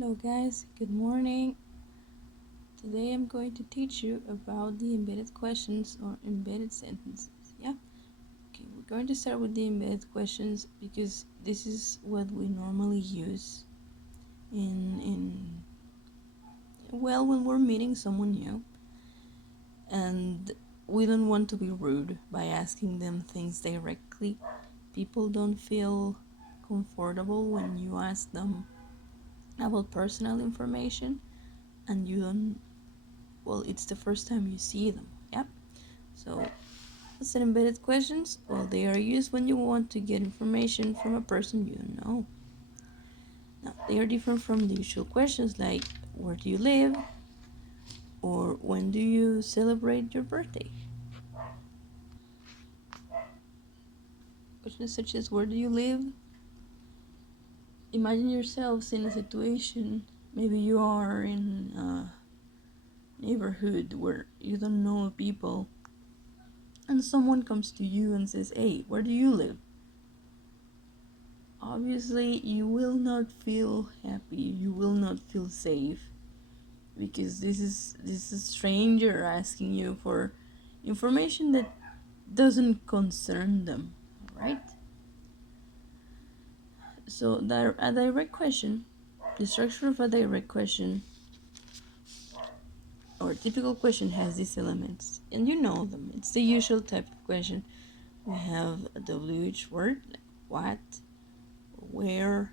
Hello guys, good morning. Today I'm going to teach you about the embedded questions or embedded sentences. Yeah? Okay, we're going to start with the embedded questions because this is what we normally use in when we're meeting someone new and we don't want to be rude by asking them things directly. People don't feel comfortable when you ask them about personal information and you don't it's the first time you see them. Yeah. So what's an embedded questions? Well, they are used when you want to get information from a person you know. Now they are different from the usual questions like where do you live or when do you celebrate your birthday. Questions such as where do you live? Imagine yourselves in a situation, maybe you are in a neighborhood where you don't know people and someone comes to you and says, hey, where do you live? Obviously you will not feel happy, you will not feel safe, because this is a stranger asking you for information that doesn't concern them, right? So that a direct question, the structure of a direct question or typical question has these elements and you know them. It's the usual type of question. We have a WH word like what, where,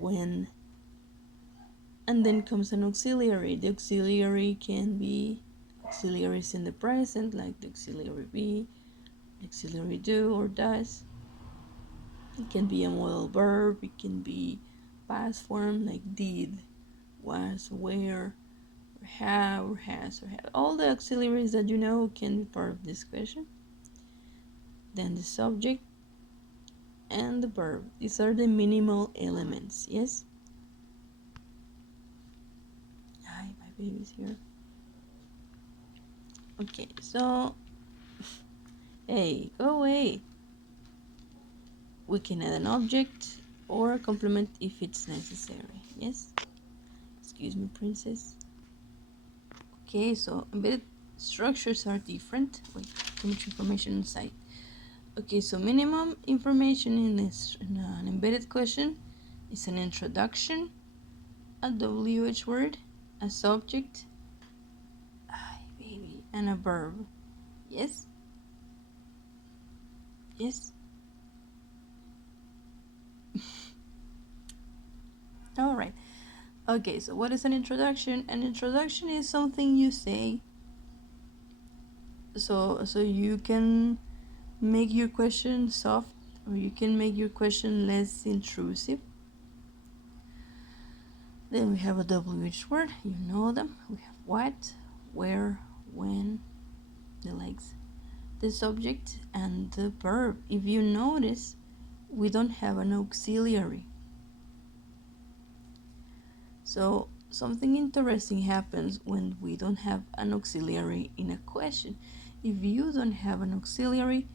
when, and then comes an auxiliary. The auxiliary can be auxiliaries in the present, like the auxiliary be, the auxiliary do or does. It can be a modal verb, it can be past form like did, was, were, or have, or has, or have. All the auxiliaries that you know can be part of this question. Then the subject and the verb. These are the minimal elements, yes? Hi, my baby's here. Okay, so hey, go away. We can add an object or a complement if it's necessary. Yes? Excuse me, princess. Okay, so embedded structures are different. Wait, too much information inside. Okay, so minimum information in an embedded question is an introduction, a WH word, a subject, ay, baby, and a verb. Yes? Yes? Alright. Okay, so what is an introduction? An introduction is something you say so you can make your question soft or you can make your question less intrusive. Then we have a WH word, you know them. We have what, where, when, the legs, the subject, and the verb. If you notice, we don't have an auxiliary. So something interesting happens when we don't have an auxiliary in a question. If you don't have an auxiliary,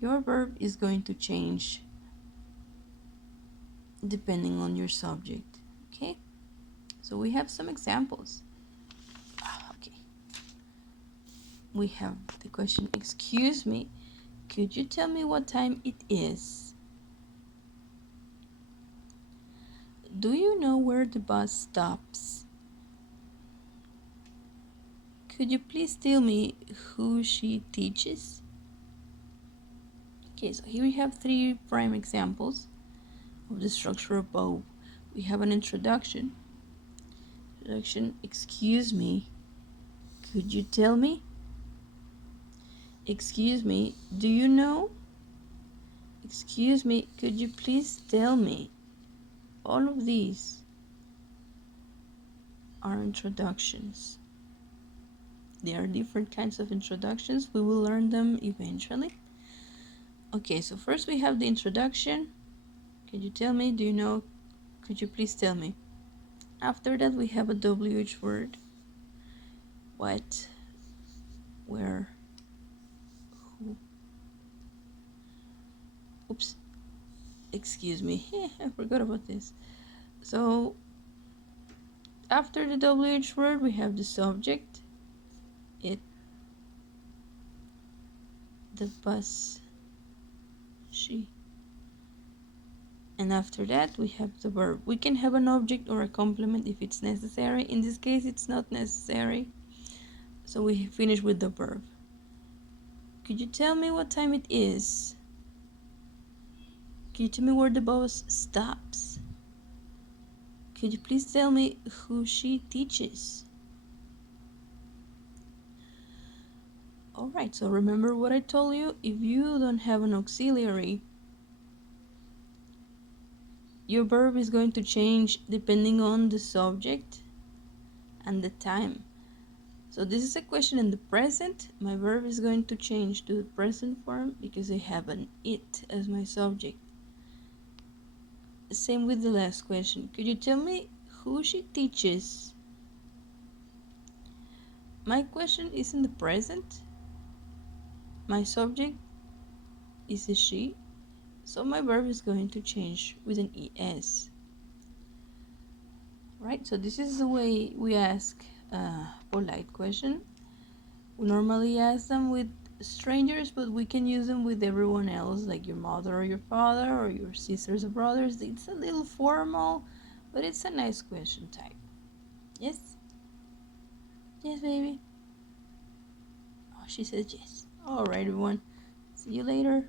your verb is going to change depending on your subject. Okay, so we have some examples. Okay, we have the question, excuse me, could you tell me what time it is? Do you know where the bus stops? Could you please tell me who she teaches? Okay, so here we have three prime examples of the structure above. We have an introduction. Excuse me, could you tell me? Excuse me, do you know? Excuse me, could you please tell me? All of these are introductions. There are different kinds of introductions. We will learn them eventually. Okay, so first we have the introduction. Could you tell me? Do you know? Could you please tell me? After that we have a WH word. What? Where? Who? Oops. Excuse me. I forgot about this. So After the WH word, we have the subject, it, the bus, she. And after that, we have the verb. We can have an object or a complement if it's necessary. In this case, it's not necessary. So we finish with the verb. Could you tell me what time it is? Could you tell me where the bus stops? Could you please tell me who she teaches? Alright, so remember what I told you? If you don't have an auxiliary, your verb is going to change depending on the subject and the time. So this is a question in the present. My verb is going to change to the present form because I have an it as my subject. Same with the last question. Could you tell me who she teaches? My question is in the present. My subject is a she. So my verb is going to change with an es. Right, so this is the way we ask a polite question. We normally ask them with strangers, but we can use them with everyone else, like your mother or your father or your sisters or brothers. It's a little formal, but it's a nice question type. Yes? Yes, baby? Oh, she says yes. Alright, everyone. See you later.